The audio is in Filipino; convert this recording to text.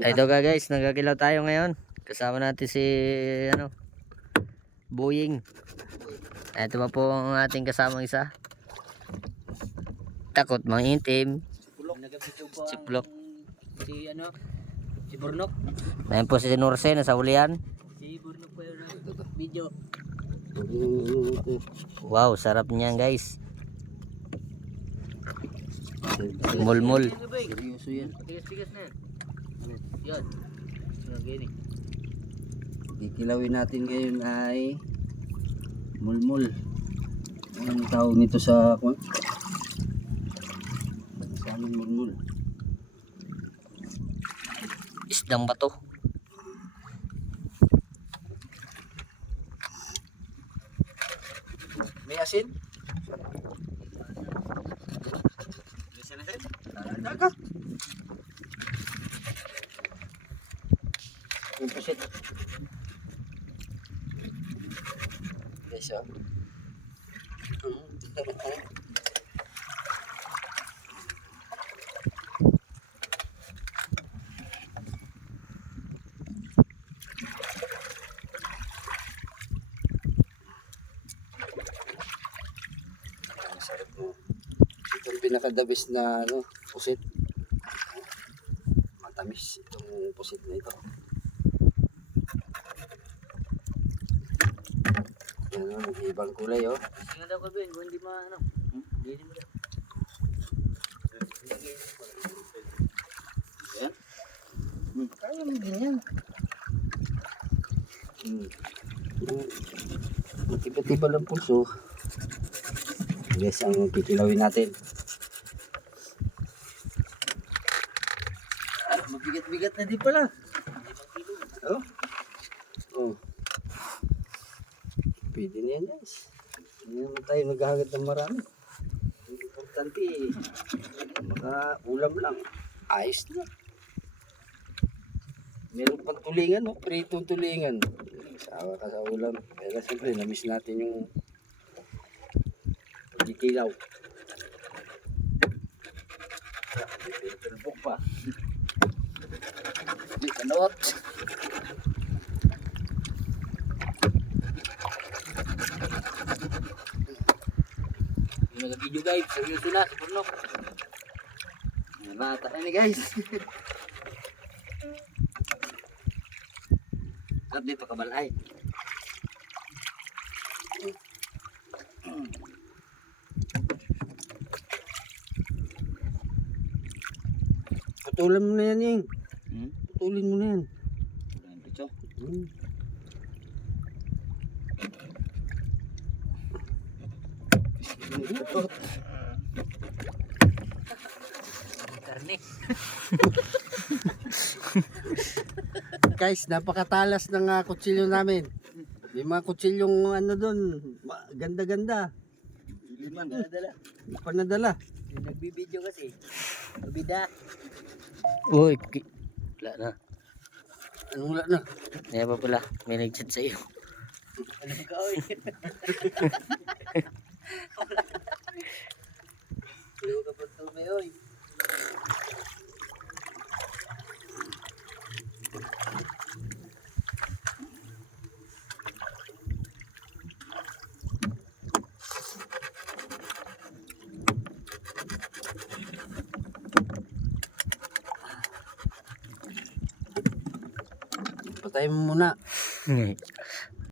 Ito ka guys, nagkakilaw tayo ngayon. Kasama natin si Boying. Ito pa po ang ating kasamang isa. Takot mangintim. Ciplok. Si Burnok. Ngayon po si Norse nasa hulihan. Si Burnok pa yun video. Wow, sarap niyan guys. Mulmul. Seryoso yan. Tigas-tigas na yan. Yan. Gini. Kikilawin natin ngayon ay mulmul. Anong tawag nito sa aming mulmul? Isdang bato. May asin? Dagat. Yung pusit. Guys, oh. Sarap mo. Itong pinakadabis na pusit. Matamis itong pusit na ito. Yan, mag-ibang kulay, oh. Tingnan daw ko Ben, kung hindi hindi mo daw. Yan. Kaya mo ganyan. Iba-iba lang pulso. Guys, ang kikilawin natin. Mabigat-bigat na din pala. Oh. Oh. Pwede na yan, guys. Hindi naman tayo naghahagat ng marami. Ang importante, maka-ulam lang. Ayos na. Meron pang tulingan, no? Pritong tulingan. Sawa ka sa ulam. Kaya siyempre, na-miss natin yung pagkikilaw. Turbok pa. Hindi kanot. Yung nag-video guys, seryoso na si Burnok. Bata na ni guys. At dito kabalay. Putulan mo na yan, Ying. Putulin mo na yan. Ito. Karne. Guys, napakatalas ng kutsilyo namin. May mga kutsilyong doon, ganda-ganda. Liman dala. Panadala. Yung nagbibideo kasi. Bida. Uy, wala na. Anong wala na? Kaya pa pala, may nag-chat sa iyo. Ano ka oy? Hello ka pa tume oy. Patay mo muna.